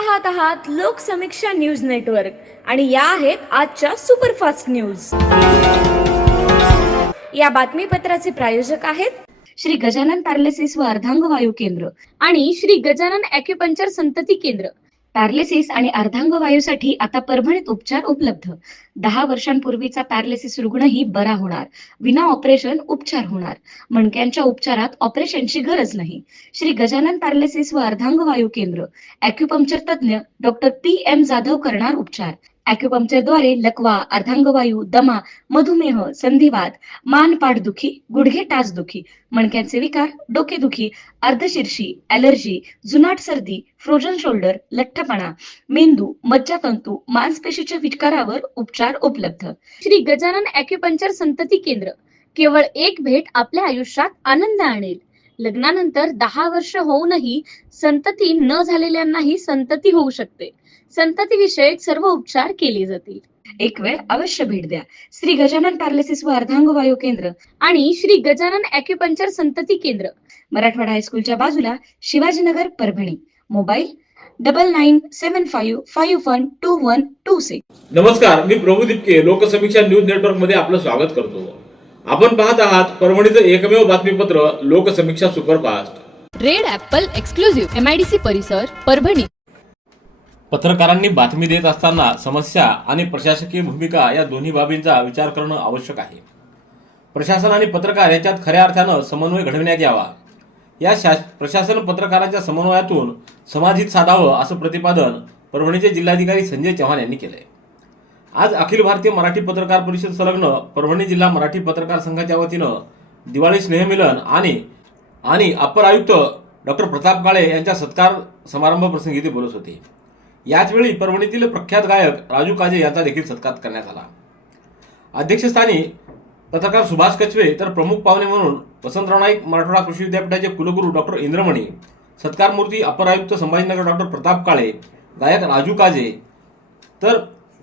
पाहत आहात Loksamiksha news network आणि या आहेत आजच्या सुपरफास्ट न्यूज। या बातमीपत्राचे प्रायोजक आहेत श्री गजानन पॅरालिसिस व अर्धांग वायू केंद्र आणि श्री गजानन ॲक्युपंक्चर संतती केंद्र। पॅरालिसिस आणि अर्धांग वायूसाठी आता परभणीत उपचार उपलब्ध। 10 वर्षांपूर्वीचा पॅरालिसिस रुग्णही बरा होणार, विना ऑपरेशन उपचार होणार। मणक्यांच्या उपचारात ऑपरेशनची गरज नाही। श्री गजानन पॅरालिसिस व अर्धांग वायू केंद्र। ॲक्युपंक्चर तज्ञ डॉक्टर PM जाधव करणार उपचार। ॲक्युपंक्चरद्वारे लकवा, अर्धांगवायू, दमा, मधुमेह, संधिवात, मान पाठदुखी, गुडघे टाचदुखी, मणक्यांचे विकार, डोकेदुखी, अर्धशीर्षी, ॲलर्जी, जुनाट सर्दी, फ्रोजन शोल्डर, लठ्ठपणा, मेंदू, मज्जातंतू, मांसपेशीच्या विकारावर उपचार उपलब्ध। श्री गजानन ॲक्युपंक्चर संतती केंद्र। केवळ एक भेट आपल्या आयुष्यात आनंद आणेल। लग्नानंतर 10 वर्ष होऊनही संतती न झालेल्यांनाही संतती होऊ शकते। संतती विषयक सर्व उपचार केले जातील। एक वेळ अवश्य भेट द्या। श्री गजानन पॅरालिसिस व अर्धांग वायू केंद्र आणि श्री गजानन ॲक्युपंक्चर संतती केंद्र, मराठवाडा हायस्कूलच्या बाजूला, शिवाजीनगर, परभणी। मोबाईल 9975512126। नमस्कार, मी प्रभू दिपके लोकसमीक्षा न्यूज नेटवर्क मध्ये आपलं स्वागत करतो। आपण पाहत आहात परभणीचं एकमेव बातमीपत्र Loksamiksha superfast. Red Apple exclusive MIDC परिसर, परभणी। पत्रकारांनी बातमी देत असताना समस्या आणि प्रशासकीय भूमिका या दोन्ही बाबींचा विचार करणं आवश्यक आहे। प्रशासन आणि पत्रकार यांच्यात खऱ्या अर्थानं समन्वय घडविण्यात यावा। या प्रशासन पत्रकारांच्या समन्वयातून समाजहित साधावं असं प्रतिपादन परभणीचे जिल्हाधिकारी संजय चव्हाण यांनी केलंय। आज अखिल भारतीय मराठी पत्रकार परिषद संलग्न परभणी जिल्हा मराठी पत्रकार संघाच्या वतीनं दिवाळी स्नेहमिलन आणि अपर आयुक्त डॉक्टर प्रताप काळे यांच्या सत्कार समारंभ प्रसंगी ते बोलत होते। याचवेळी परभणीतील प्रख्यात गायक राजू काजे यांचा देखील सत्कार करण्यात आला। अध्यक्षस्थानी पत्रकार सुभाष कचवे, तर प्रमुख पाहुणे म्हणून वसंतराव नाईक मराठवाडा कृषी विद्यापीठाचे कुलगुरू डॉक्टर इंद्रमणी, सत्कारमूर्ती अपर आयुक्त संभाजीनगर डॉक्टर प्रताप काळे, गायक राजू काजे, तर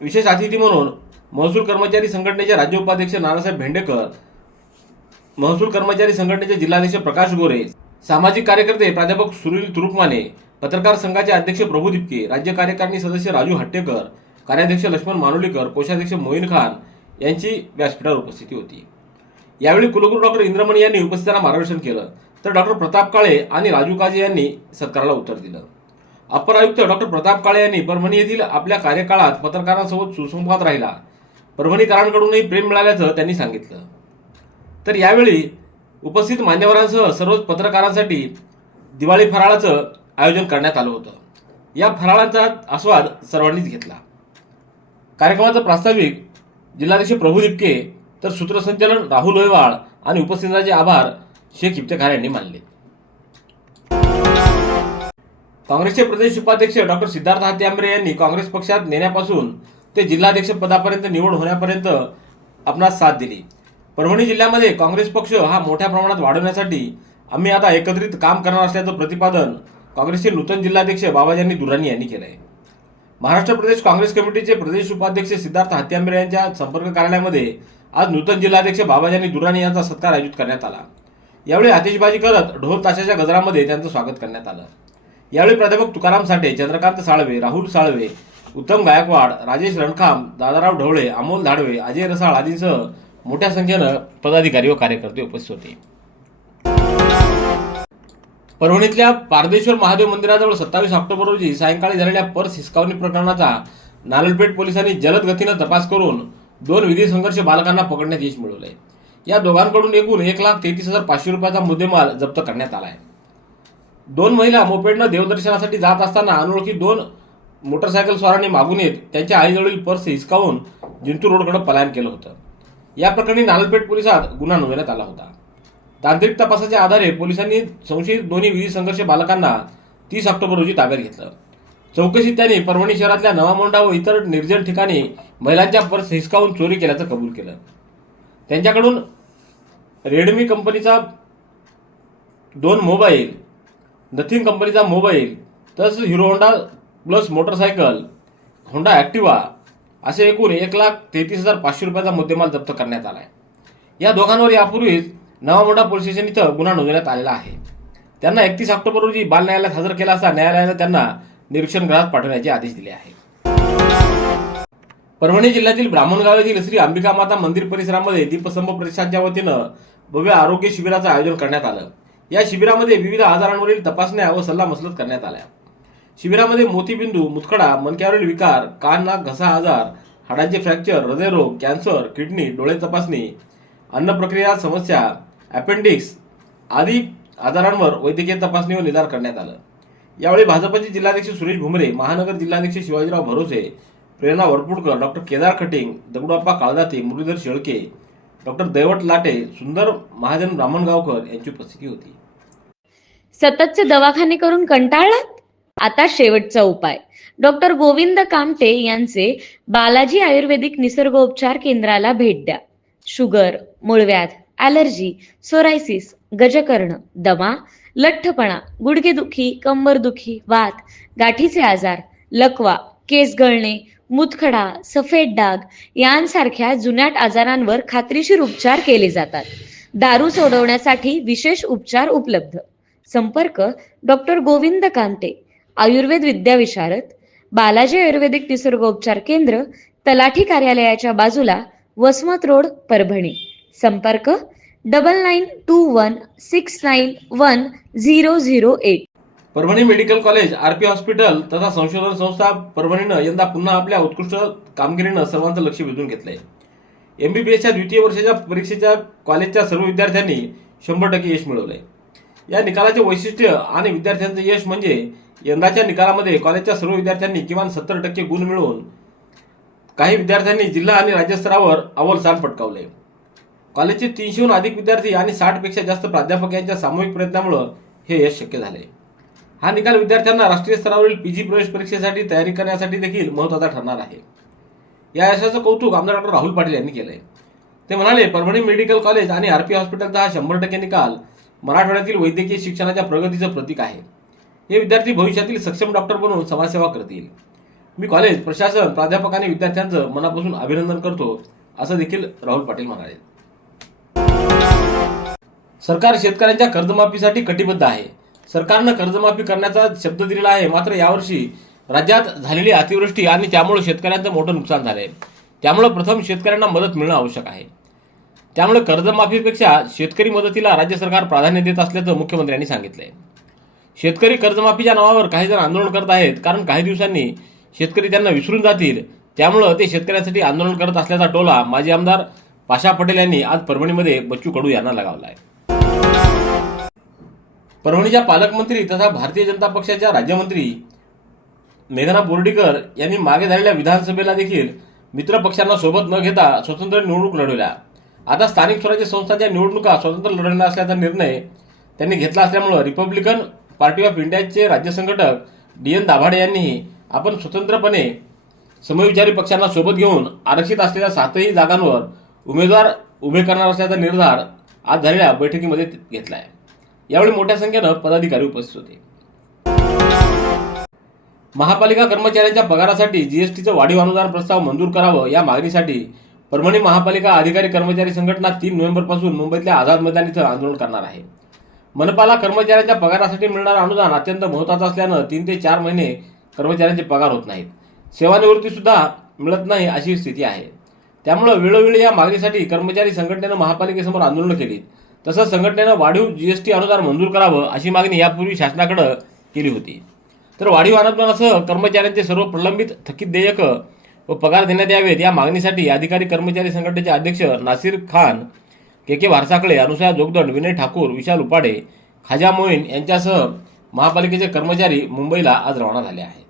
विशेष अतिथी म्हणून महसूल कर्मचारी संघटनेचे राज्य उपाध्यक्ष नानासाहेब भेंडेकर, महसूल कर्मचारी संघटनेचे जिल्हाध्यक्ष प्रकाश गोरे, सामाजिक कार्यकर्ते प्राध्यापक सुनील तुरुकमाने, पत्रकार संघाचे अध्यक्ष प्रभू दिपके, राज्य कार्यकारिणी सदस्य राजू हट्टेकर, कार्याध्यक्ष लक्ष्मण मानुलीकर, कोषाध्यक्ष मोईन खान यांची व्यासपीठावर उपस्थिती होती। यावेळी कुलगुरू डॉक्टर इंद्रमणी यांनी उपस्थितांना मार्गदर्शन केलं, तर डॉक्टर प्रताप काळे आणि राजू काजे यांनी सत्काराला उत्तर दिलं। अपर आयुक्त डॉक्टर प्रताप काळे यांनी परभणी येथील आपल्या कार्यकाळात पत्रकारांसोबत सुसंवाद राहिला, परभणीकरांकडूनही प्रेम मिळाल्याचं त्यांनी सांगितलं। तर यावेळी उपस्थित मान्यवरांसह सर्वच पत्रकारांसाठी दिवाळी फराळाचं आयोजन करण्यात आलं होतं। या फराळाचा आस्वाद सर्वांनीच घेतला। कार्यक्रमाचं प्रास्ताविक जिल्हाध्यक्ष प्रभू दिपके, तर सूत्रसंचालन राहुल ओयवाळ आणि उपस्थितांचे आभार शेख इफ्तेखार यांनी मानले। काँग्रेसचे प्रदेश उपाध्यक्ष डॉक्टर सिद्धार्थ हात्यांबरे यांनी काँग्रेस पक्षात नेण्यापासून ते जिल्हाध्यक्ष पदापर्यंत निवड होण्यापर्यंत आपणास साथ दिली। परभणी जिल्ह्यामध्ये काँग्रेस पक्ष हा मोठ्या प्रमाणात वाढवण्यासाठी आम्ही आता एकत्रित काम करणार असल्याचं प्रतिपादन काँग्रेसचे नूतन जिल्हाध्यक्ष बाबाजानी दुर्राणी यांनी केलं आहे। महाराष्ट्र प्रदेश काँग्रेस कमिटीचे प्रदेश उपाध्यक्ष सिद्धार्थ हात्यांबरे यांच्या संपर्क कार्यालयामध्ये आज नूतन जिल्हाध्यक्ष बाबाजानी दुर्राणी यांचा सत्कार आयोजित करण्यात आला। यावेळी आतिषबाजी करत ढोल ताशाच्या गजरामध्ये त्यांचं स्वागत करण्यात आलं। यावेळी प्राध्यापक तुकाराम साठे, चंद्रकांत साळवे, राहुल साळवे, उत्तम गायकवाड, राजेश रणखाम, दादाराव ढवळे, अमोल धाडवे, अजय रसाळ आदींसह मोठ्या संख्येनं पदाधिकारी व कार्यकर्ते उपस्थित होते। परभणीतल्या पारदेश्वर महादेव मंदिराजवळ 27 ऑक्टोबर रोजी सायंकाळी झालेल्या पर्स हिसकावणी प्रकरणाचा नारळपेठ पोलिसांनी जलद गतीनं तपास करून 2 विधी संघर्ष बालकांना पकडण्यात यश मिळवलंय। या दोघांकडून एकूण 1,33,500 रुपयाचा मुद्देमाल जप्त करण्यात आलाय। 2 महिला मोपेडनं देवदर्शनासाठी जात असताना अनोळखी 2 मोटरसायकल स्वारांनी मागून येत त्यांच्या आईजवळील पर्स हिसकावून जिंतूर रोडकडे पलायन केलं होतं। या प्रकरणी नारळपेठ पोलिसात गुन्हा नोंदवण्यात आला होता। तांत्रिक तपासाच्या आधारे पोलिसांनी संशयित दोन्ही विधी संघर्ष बालकांना 30 ऑक्टोबर रोजी ताब्यात घेतलं। चौकशीत त्यांनी परभणी शहरातल्या नवामोंडा व इतर निर्जन ठिकाणी महिलांच्या पर्स हिसकावून चोरी केल्याचं कबूल केलं। त्यांच्याकडून रेडमी कंपनीचा 2 मोबाईल, नथिंग कंपनीचा मोबाईल, तसंच hero Honda plus motorcycle, Honda Activa असे एकूण 1,33,500 रुपयाचा मुद्देमाल जप्त करण्यात आलाय। या दोघांवर यापूर्वीच नवामोंडा पोलीस स्टेशन इथं गुन्हा नोंदवण्यात आलेला आहे। त्यांना 31 ऑक्टोबर रोजी बाल न्यायालयात हजर केला असता न्यायालयानं त्यांना निरीक्षणगृहात पाठवण्याचे आदेश दिले आहेत. परभणी जिल्ह्यातील ब्राह्मणगाव येथील श्री अंबिका माता मंदिर परिसरामध्ये दीपस्तंभ प्रतिष्ठानच्या वतीनं भव्य आरोग्य शिबिराचं आयोजन करण्यात आलं. या शिबिरामध्ये विविध आजारांवरील तपासण्या व सल्लामसलत करण्यात आल्या. शिबिरामध्ये मोतीबिंदू, मुतखडा, मणक्यावरील विकार, कान, नाक, घसा आजार, हाडांचे फ्रॅक्चर, हृदयरोग, कॅन्सर, किडनी, डोळे तपासणी, अन्न प्रक्रिया समस्या, अपेंडिक्स आदी आजारांवर वैद्यकीय तपासणी व निदान करण्यात आलं. यावेळी भाजपचे जिल्हाध्यक्ष सुरेश भुमरे, महानगर जिल्हाध्यक्ष शिवाजीराव भरोसे, प्रेरणा वरपुडकर, डॉक्टर केदार खटिंग, दगडूप्पा काळदाते, मुरलीधर शेळके, डॉक्टर दैवट लाटे, सुंदर महाजन ब्राह्मणगावकर यांची उपस्थिती होती. सततचे दवाखाने करून कंटाळलात? आता शेवटचा उपाय. डॉक्टर गोविंद कामटे यांचे बालाजी आयुर्वेदिक निसर्गोपचार केंद्राला भेट द्या. शुगर, मूळव्याध, ॲलर्जी, सोरायसिस, गजकर्ण, दमा, लठ्ठपणा, गुडघेदुखी, कंबरदुखी, वात, गाठीचे आजार, लकवा, केस गळणे, मुतखडा, सफेद डाग यांसारख्या जुनाट आजारांवर खात्रीशीर उपचार केले जातात. दारू सोडवण्यासाठी विशेष उपचार उपलब्ध. संपर्क डॉक्टर गोविंद कामटे, आयुर्वेद विद्याविशारद, बालाजी आयुर्वेदिक निसर्गोपचार केंद्र, तलाठी कार्यालयाच्या बाजूला, वसमत रोड, परभणी. संपर्क 9921691008. Parbhani medical college, RP hospital तथा संशोधन संस्था परभणीनं यंदा पुन्हा आपल्या उत्कृष्ट कामगिरीनं सर्वांचं लक्ष वेधून घेतलंय. MBBSच्या द्वितीय वर्षाच्या परीक्षेच्या कॉलेजच्या सर्व विद्यार्थ्यांनी 100% यश मिळवलंय. या निकालाचे वैशिष्ट्य आणि विद्यार्थ्यांचं यश म्हणजे यंदाच्या निकालामध्ये कॉलेजच्या सर्व विद्यार्थ्यांनी किमान 70% गुण मिळवून काही विद्यार्थ्यांनी जिल्हा आणि राज्यस्तरावर अव्वल स्थान पटकावले. कॉलेजचे 300हून अधिक विद्यार्थी आणि 60पेक्षा जास्त प्राध्यापक यांच्या सामूहिक प्रयत्नामुळे हे यश शक्य झाले. हा निकाल विद्यार्थ्यांना राष्ट्रीय स्तरावरील PG प्रवेश परीक्षेसाठी तयारी करण्यासाठी देखील महत्त्वाचा ठरणार आहे. या यशाचं कौतुक आमदार डॉक्टर राहुल पाटील यांनी केलंय. ते म्हणाले, परभणी मेडिकल कॉलेज आणि आरपी हॉस्पिटलचा हा 100% निकाल मराठवाड्यातील वैद्यकीय शिक्षणाच्या प्रगतीचं प्रतीक आहे. हे विद्यार्थी भविष्यातील सक्षम डॉक्टर बनून समाजसेवा करतील. मी कॉलेज प्रशासन, प्राध्यापक आणि विद्यार्थ्यांचं मनापासून अभिनंदन करतो, असं देखील राहुल पाटील म्हणाले. सरकार शेतकऱ्यांच्या कर्जमाफीसाठी कटिबद्ध आहे. सरकारनं कर्जमाफी करण्याचा शब्द दिलेला आहे. मात्र यावर्षी राज्यात झालेली अतिवृष्टी आणि त्यामुळे शेतकऱ्यांचं मोठं नुकसान झालंय. त्यामुळे प्रथम शेतकऱ्यांना मदत मिळणं आवश्यक आहे. त्यामुळे कर्जमाफीपेक्षा शेतकरी मदतीला राज्य सरकार प्राधान्य देत असल्याचं मुख्यमंत्र्यांनी सांगितलंय. शेतकरी कर्जमाफीच्या नावावर काही जण आंदोलन करत आहेत, कारण काही दिवसांनी शेतकरी त्यांना विसरून जातील. त्यामुळे ते शेतकऱ्यांसाठी आंदोलन करत असल्याचा टोला माजी आमदार पाशा पटेल यांनी आज परभणीमध्ये बच्चू कडू यांना लगावलाय. परभणीच्या पालकमंत्री तथा भारतीय जनता पक्षाच्या राज्यमंत्री मेघना बोर्डीकर यांनी मागे झालेल्या विधानसभेला देखील मित्र पक्षांना सोबत न घेता स्वतंत्र निवडणूक लढवल्या. आता स्थानिक स्वराज्य संस्थांच्या निवडणुका स्वतंत्र लढवणार असल्याचा निर्णय त्यांनी घेतला असल्यामुळे रिपब्लिकन पार्टी ऑफ इंडियाचे राज्य संघटक DN दाभाडे यांनीही आपण स्वतंत्रपणे समविचारी पक्षांना सोबत घेऊन आरक्षित असलेल्या 7ही जागांवर उमेदवार उभे करणार असल्याचा निर्धार आज झालेल्या बैठकीमध्ये घेतला आहे. यावेळी मोठ्या संख्येनं पदाधिकारी उपस्थित होते. महापालिका कर्मचाऱ्यांच्या पगारासाठी GSTचं वाढीव अनुदान प्रस्ताव मंजूर करावं या मागणीसाठी परभणी महापालिका अधिकारी कर्मचारी संघटना 3 नोव्हेंबरपासून मुंबईतल्या आझाद मैदान इथं आंदोलन करणार आहे. मनपाला कर्मचाऱ्यांच्या पगारासाठी मिळणारं अनुदान अत्यंत महत्त्वाचं असल्यानं 3 ते 4 महिने कर्मचाऱ्यांचे पगार होत नाहीत. सेवानिवृत्ती सुद्धा मिळत नाही अशी स्थिती आहे. त्यामुळे वेळोवेळी या मागणीसाठी कर्मचारी संघटनेनं महापालिकेसमोर आंदोलन केली. तसंच संघटनेनं वाढीव GST अनुदान मंजूर करावं अशी मागणी यापूर्वी शासनाकडे केली होती. तर वाढीव अनुदानासह कर्मचाऱ्यांचे सर्व प्रलंबित थकीत देयक व पगार देण्यात यावेत या मागणीसाठी अधिकारी कर्मचारी संघटनेचे अध्यक्ष नासिर खान, KK भारसाकळे, अनुसया जोगदंड, विनय ठाकूर, विशाल उपाडे, खाजा मोईन यांच्यासह महापालिकेचे कर्मचारी मुंबईला आज रवाना झाले आहेत.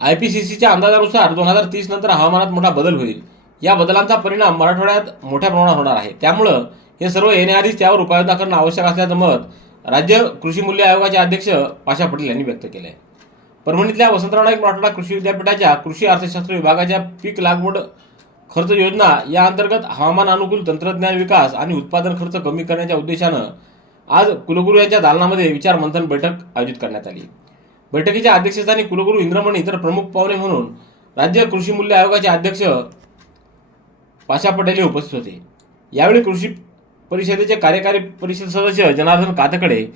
IPCCच्या अंदाजानुसार 2030 नंतर हवामानात मोठा बदल होईल. या बदलांचा परिणाम मराठवाड्यात मोठ्या प्रमाणात होणार आहे. त्यामुळं हे सर्व येण्याआधीच त्यावर उपाययोजना करणं आवश्यक असल्याचं मत राज्य कृषी मूल्य आयोगाचे अध्यक्ष पाशा पटेल यांनी व्यक्त केले. परभणीतल्या वसंतराव नाईक मराठवाडा कृषी विद्यापीठाच्या कृषी अर्थशास्त्र विभागाच्या पीक लागवड खर्च योजना या अंतर्गत हवामान अनुकूल तंत्रज्ञान विकास आणि उत्पादन खर्च कमी करण्याच्या उद्देशानं आज कुलगुरू यांच्या दालनामध्ये विचार मंथन बैठक आयोजित करण्यात आली. बैठकीच्या अध्यक्षस्थानी कुलगुरू इंद्रमणी तर प्रमुख पाहुणे म्हणून राज्य कृषी मूल्य आयोगाचे अध्यक्ष पाशा पटेल उपस्थित होते. यावेळी कृषी परिषदेचे कार्यकारी परिषद सदस्य जनार्दन कातकडे,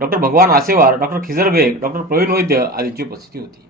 डॉक्टर भगवान आसेवार, डॉक्टर खिजर बेग, डॉक्टर प्रवीण वैद्य आदींची उपस्थिती होती.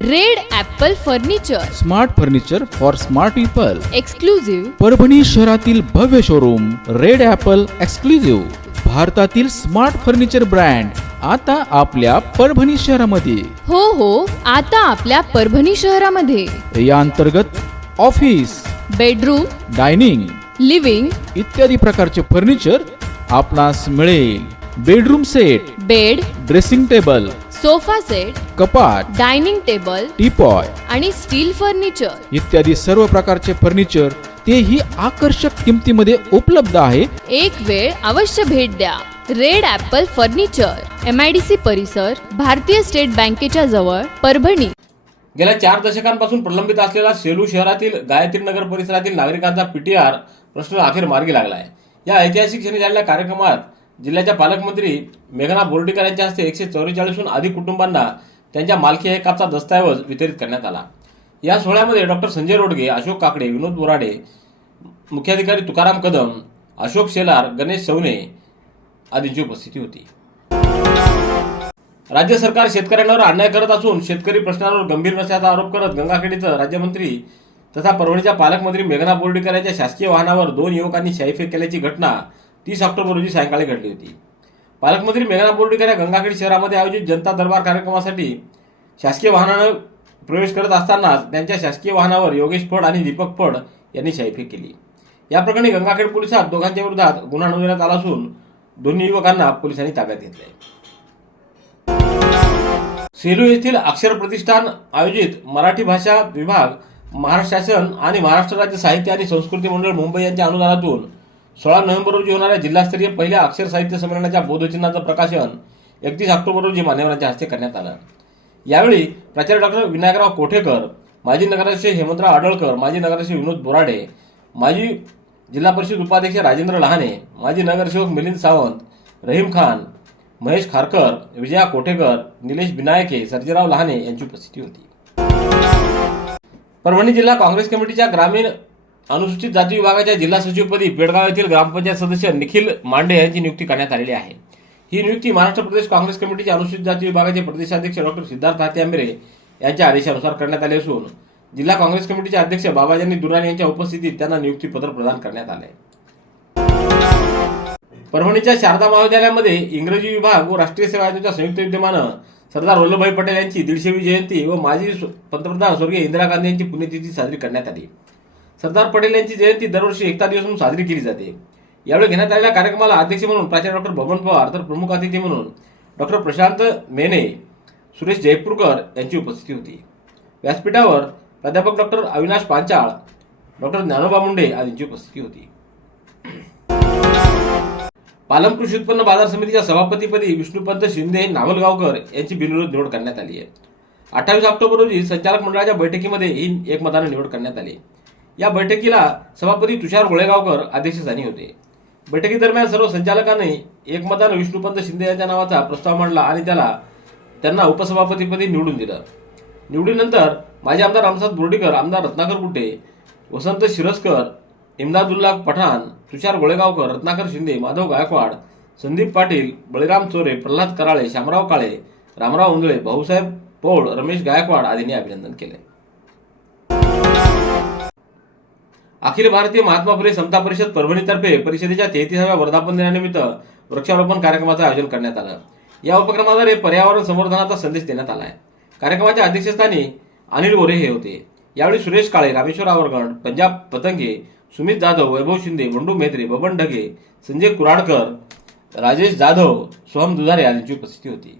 Red Apple furniture, smart furniture for smart people. Exclusive, Parbhani शहरातील भव्य शोरूम रेड ॲपल एक्सक्लुझिव्ह. भारतातील स्मार्ट फर्निचर ब्रँड आता आपल्या परभणी शहरामध्ये. हो आता आपल्या परभणी शहरामध्ये. या अंतर्गत ऑफिस, बेडरूम, डायनिंग लिव्हिंग, इत्यादी प्रकारचे फर्निचर आपणास मिळेल. Bedroom set, bed, dressing table, sofa set, कपाट, डायनिंग टेबल टीपॉय आणि स्टील फर्निचर इत्यादी सर्व प्रकारचे फर्निचर तेही आकर्षक किमतीमध्ये उपलब्ध आहे. एक वेळ अवश्य भेट द्या. रेड ॲपल फर्निचर, MIDC परिसर, भारतीय स्टेट बँकेच्या जवळ, परभणी. गेल्या 4 दशकांपासून प्रलंबित असलेला सेलू शहरातील गायत्री नगर परिसरातील नागरिकांचा PTR प्रश्न अखेर मार्गी लागला आहे. या ऐतिहासिक क्षणी झालेल्या कार्यक्रमात जिल्ह्याच्या पालकमंत्री मेघना बोर्डीकर यांच्या हस्ते 144हून अधिक कुटुंबांना त्यांच्या मालकी हक्काचा दस्तऐवज वितरित करण्यात आला. या सोहळ्यामध्ये डॉक्टर संजय रोडगे, अशोक काकडे, विनोद बोराडे, मुख्याधिकारी तुकाराम कदम, अशोक शेलार, गणेश सवने आदींची उपस्थिती होती. राज्य सरकार शेतकऱ्यांवर अन्याय करत असून शेतकरी प्रश्नांवर गंभीर नसल्याचा आरोप करत गंगाखेड इथं राज्यमंत्री तथा परभणीच्या पालकमंत्री मेघना बोर्डीकर यांच्या शासकीय वाहनावर 2 युवकांनी शाईफेक केल्याची घटना 30 ऑक्टोबर रोजी सायंकाळी घडली होती. पालकमंत्री मेघना बोर्डीकर या गंगाखेड शहरामध्ये आयोजित जनता दरबार कार्यक्रमासाठी शासकीय वाहनानं प्रवेश करत असतानाच त्यांच्या शासकीय वाहनावर योगेश फड आणि दीपक फड यांनी शाईफेक केली. या प्रकरणी गंगाखेड पोलिसात दोघांच्या विरोधात गुन्हा नोंदवण्यात आला असून दोन्ही युवकांना पोलिसांनी ताब्यात घेतले. सेलू येथील अक्षर प्रतिष्ठान आयोजित मराठी भाषा विभाग, महाराष्ट्र शासन आणि महाराष्ट्र राज्य साहित्य आणि संस्कृती मंडळ मुंबई यांच्या अनुदानातून 16 नोव्हेंबर रोजी होणाऱ्या जिल्हास्तरीय पहिल्या अक्षर साहित्य संमेलनाच्या बोधचिन्हाचं प्रकाशन 31 ऑक्टोबर रोजी मान्यवरांच्या हस्ते करण्यात आलं. यावेळी प्राचार्य डॉक्टर विनायकराव कोठेकर, माजी नगराध्यक्ष हेमंतराव आडळकर, माजी नगराध्यक्ष विनोद बोराडे, माजी जिल्हा परिषद उपाध्यक्ष राजेंद्र लहाने, माजी नगरसेवक मिलिंद सावंत, रहीम खान, महेश खारकर, विजया कोठेकर, निलेश बिनायके, सर्जेराव लहाने यांची उपस्थिती होती. परभणी जिल्हा काँग्रेस कमिटीच्या ग्रामीण अनुसूचित जाती विभागाच्या जिल्हा सचिवपदी पेडगाव येथील ग्रामपंचायत सदस्य निखिल मांडे यांची नियुक्ती करण्यात आलेली आहे. ही नियुक्ती महाराष्ट्र प्रदेश काँग्रेस कमिटीच्या अनुसूचित जाती विभागाचे प्रदेशाध्यक्ष डॉक्टर सिद्धार्थ हात्यांबरे यांच्या आदेशानुसार करण्यात आले असून जिल्हा काँग्रेस कमिटीचे अध्यक्ष बाबाजानी दुराणी यांच्या उपस्थितीत त्यांना नियुक्तीपत्र प्रदान करण्यात आले. परभणीच्या शारदा महाविद्यालयामध्ये इंग्रजी विभाग व राष्ट्रीय सेवा आयोगाच्या संयुक्त विद्यमानं सरदार वल्लभभाई पटेल यांची 150वी जयंती व माजी पंतप्रधान स्वर्गीय इंदिरा गांधी यांची पुण्यतिथी साजरी करण्यात आली. सरदार पटेल यांची जयंती दरवर्षी एकता दिवस म्हणून साजरी केली जाते. यावेळी घेण्यात आलेल्या कार्यक्रमाला अध्यक्ष म्हणून प्राचार्य डॉक्टर बबन पवार तर प्रमुख अतिथी म्हणून डॉक्टर प्रशांत मेने, सुरेश जयपूरकर यांची उपस्थिती होती. व्यासपीठावर प्राध्यापक डॉक्टर अविनाश पांचाळ, डॉक्टर ज्ञानोबा मुंडे आदींची उपस्थिती होती. पालम कृषी उत्पन्न बाजार समितीच्या सभापतीपदी विष्णुपंत शिंदे नावलगावकर यांची बिनविरोध निवड करण्यात आली आहे. 28 ऑक्टोबर रोजी संचालक मंडळाच्या बैठकीमध्ये ही एकमताने निवड करण्यात आली. या बैठकीला सभापती तुषार गोळेगावकर अध्यक्षस्थानी होते. बैठकीदरम्यान सर्व संचालकांनी एकमताने विष्णुपंत शिंदे यांच्या नावाचा प्रस्ताव मांडला आणि त्यांना उपसभापतीपदी निवडून दिलं. निवडीनंतर माजी आमदार रामसाद बोर्डीकर, आमदार रत्नाकर गुट्टे, वसंत शिरस्कर, इम्दादुल्ला पठाण, तुषार गोळेगावकर, रत्नाकर शिंदे, माधव गायकवाड, संदीप पाटील, बळीराम चोरे, प्रल्हाद कराळे, शामराव काळे, रामराव उंदळे, भाऊसाहेब पौळ, रमेश गायकवाड आदींनी अभिनंदन केले. अखिल भारतीय महात्मा फुले समता परिषद परभणीतर्फे परिषदेच्या 33व्या वर्धापन दिनानिमित्त वृक्षारोपण कार्यक्रमाचं आयोजन करण्यात आलं. या उपक्रमाद्वारे पर्यावरण संवर्धनाचा संदेश देण्यात आला आहे. कार्यक्रमाच्या अध्यक्षस्थानी अनिल गोरे हे होते. यावेळी सुरेश काळे, रामेश्वर आवरगड, पंजाब पतंगे, सुमित जाधव, वैभव शिंदे, बंडू मेहत्रे, बबन ढगे, संजय कुराडकर, राजेश जाधव, सोहम दुधारे यांची उपस्थिती होती.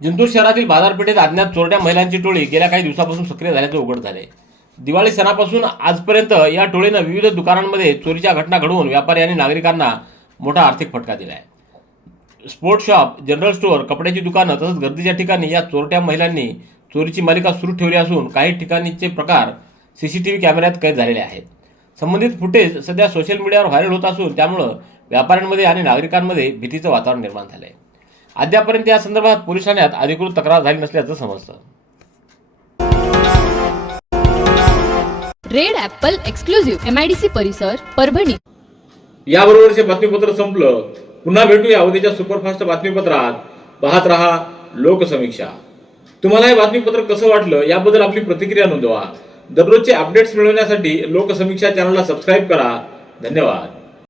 जिंतूर शहरातील बाजारपेठेत अज्ञात चोरट्या महिलांची टोळी गेल्या काही दिवसापासून सक्रिय झाल्याचे उघड झाले. दिवाळी सणापासून आजपर्यंत या टोळीनं विविध दुकानांमध्ये चोरीच्या घटना घडवून व्यापारी आणि नागरिकांना मोठा आर्थिक फटका दिला आहे. स्पोर्ट्स शॉप, जनरल स्टोअर, कपड्याची दुकानं तसंच गर्दीच्या ठिकाणी या चोरट्या महिलांनी चोरीची मालिका सुरू ठेवली असून काही ठिकाणीचे प्रकार CCTV कॅमेऱ्यात कैद झालेले आहेत. संबंधित फुटेज सध्या सोशल मीडियावर व्हायरल होत असून त्यामुळं व्यापाऱ्यांमध्ये आणि नागरिकांमध्ये भीतीचं वातावरण निर्माण झालंय. अद्यापर्यंत या संदर्भात पोलीस ठाण्यात अधिकृत तक्रार झाली नसल्याचं समजतं. रेड ॲपल एक्सक्लुझिव्ह MIDC परिसर, परभणी. याबरोबरचे बातमीपत्र संपलं. पुन्हा भेटूया उद्याच्या सुपरफास्ट बातमीपत्रात. पाहत रहा लोकसमीक्षा. तुम्हाला हे बातमीपत्र कसं वाटलं याबद्दल आपली प्रतिक्रिया नोंदवा. दररोजचे अपडेट्स मिळवण्यासाठी लोकसमीक्षा चॅनलला सबस्क्राईब करा. धन्यवाद.